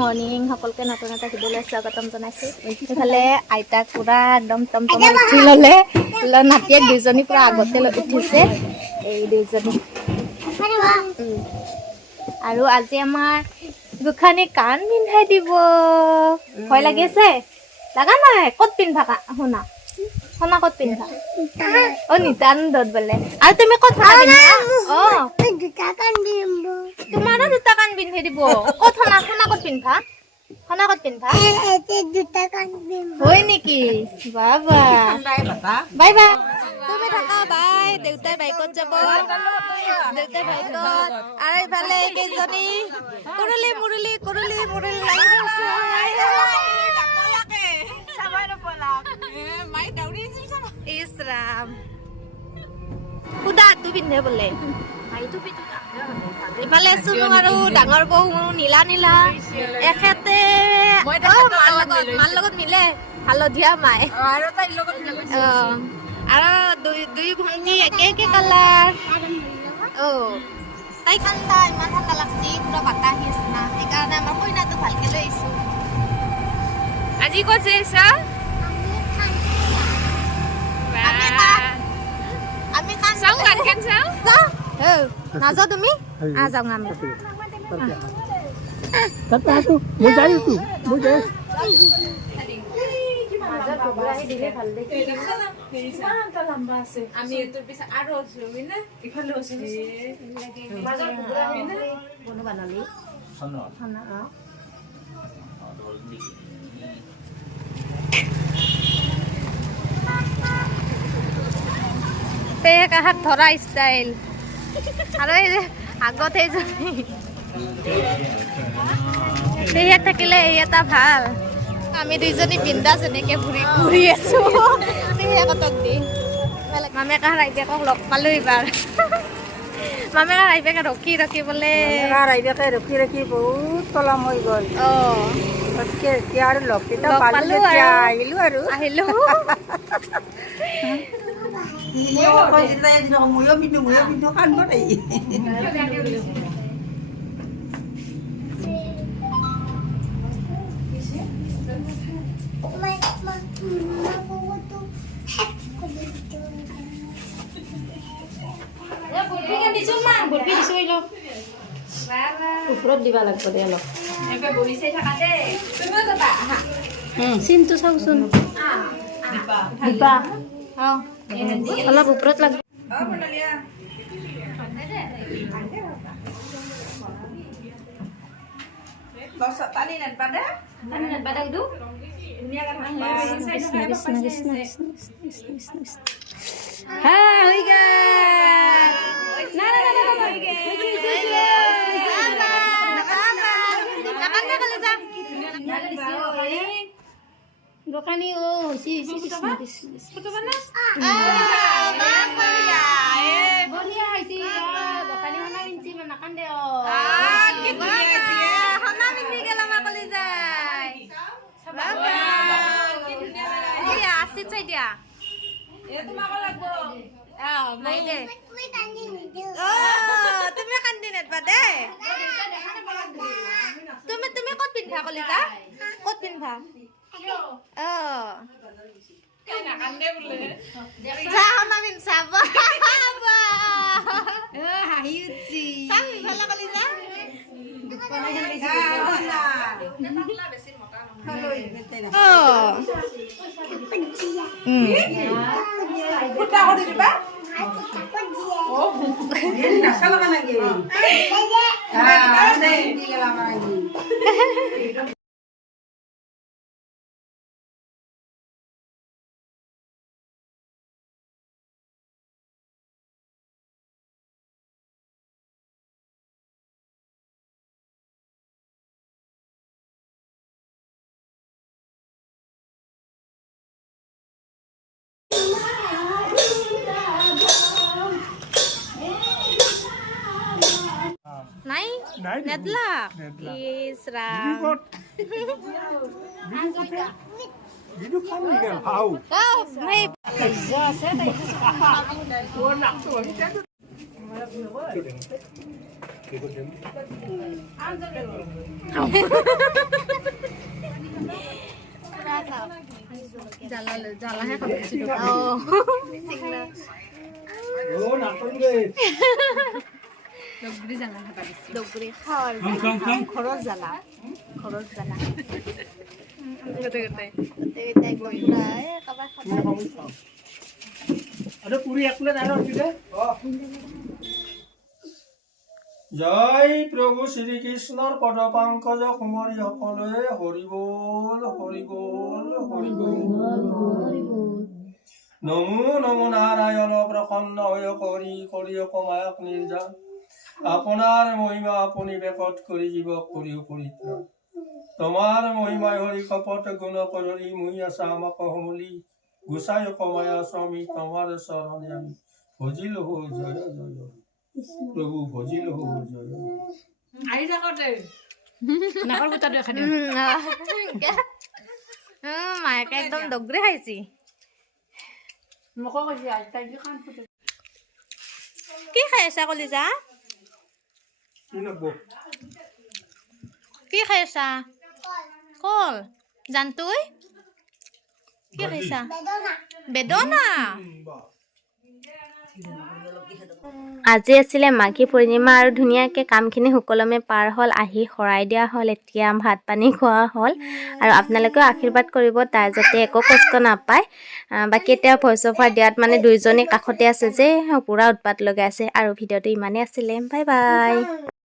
Morning সকলোকে নতুন এটা ভিডিঅ'লৈ স্বাগতম জনাইছোঁ। এইফালে আইতাক পূৰা একদম টমটমত উঠি ল'লে, নাতিয়েক দুইজনী পূৰা আগতে উঠিছে। এই দুইজনী আৰু আজি আমাৰ গোসাঁনী কাণ পিন্ধাই দিব। ভয় লাগি আছে? লগা নাই। ক'ত পিন্ধা শুনা শুনা ক'ত পিন্ধা? নিতানন্দত বোলে। আৰু তুমি ক'ত পিন্ধা? তোমাৰো দুটা কাণ পিন্ধাই দিব। ক'ত শুনা শুনা ক'ত পিন্ধা? শুনা ক'ত পিন্ধা? হয় নেকি? বাবা বাই বাই। তুমি থাকা বাই। দেউতাই বাইকত যাব। দেউতাই বাইকত। আৰু এইফালে কেইজনী কুৰুলি মুৰুলি কুৰুলি মুৰুলি লাগি আছে। ইছ ৰাম সুদাটো পিন্ধে বোলে। ইফালে চুনু আৰু ডাঙৰ বৌ নীলা নীলা এখেতে মাৰ লগত মিলে হালধীয়া মাই আৰু দুই ভণ্টি একে একে কালাৰ। তাই ঠাণ্ডা ইমান ঠাণ্ডা লাগছি পুৰা বতাহ আহি আছে না, সেইকাৰণে আমাৰ কইনাটো ভালকে লৈ আহিছো। আজি ক'ত যাইছা? আমি চাওঁ গান চাওঁ নাযাওঁ তুমি যাওঁ আমি কাহাক ধৰা ষ্টাইল আৰু এই যে আগত সেইজনী থাকিলে এই এটা ভাল। আমি দুইজনী বিন্দাছ এনেকে ঘূৰি আছো কটক দি। মামেকা ৰাইবেকক লগ পালো এইবাৰ। মামেকা ৰাইবেকে ৰখি ৰখি বোলে ৰাইবেকে ৰখি ৰখি বহুত পলম হৈ গ'ল। এতিয়া আৰু লগ পালো আহিলো আৰু আহিলো। ময়ো পিন্ধো কান্দ নাই। ওপৰত দিবা লাগিব দে অলপ। চিনটো চাওচোন দিবা অলপ ওপৰত লাগিব। দোকানী তুমি কান্দি নেদবা দে। তুমি ক'ত পিন্ধা কলিজা? ক'ত পিন্ধা? নাই নেদলা ইছ ৰাম ঘৰত জ্বালা জয় প্ৰভু শ্ৰীকৃষ্ণৰ পদ পাংকজ কুমাৰী সকলোৱে হৰি বল হৰি বল হৰি বল নমো নমো নাৰায়ণ প্ৰসন্ন হৈ কৰি কৰি কমায়ক নিৰ্যান আপোনাৰ মহিমা আপুনি বেকত কৰি জীৱক কৰি পৰিত্ৰাণ তোমাৰ মহিমাই হৰি কপট গুণ কৰি মুই আছা আমাক সমলি গোসাই কমায়া স্বামী তোমাৰ চৰণে আমি ভজিল হো জয় জয় প্ৰভু ভজিল হো জয় মায়েকে একদম দগৰি খাইছি কি খাই আছা কলিজা কি খাই আছা কল জানতুই কি খাইছা বেদনা আজি আছিলে মাঘী পূৰ্ণিমা আৰু ধুনীয়াকৈ কামখিনি সুকলমে পাৰ হ'ল আহি শৰাই দিয়া হ'ল এতিয়া ভাত পানী খোৱা হ'ল আৰু আপোনালোকেও আশীৰ্বাদ কৰিব তাই যাতে একো কষ্ট নাপায় বাকী এতিয়া ভইচ অভাৰ দিয়াত মানে দুইজনী কাষতে আছে যে পূৰা উৎপাত লগাই আছে আৰু ভিডিঅ'টো ইমানেই আছিলে বাই বাই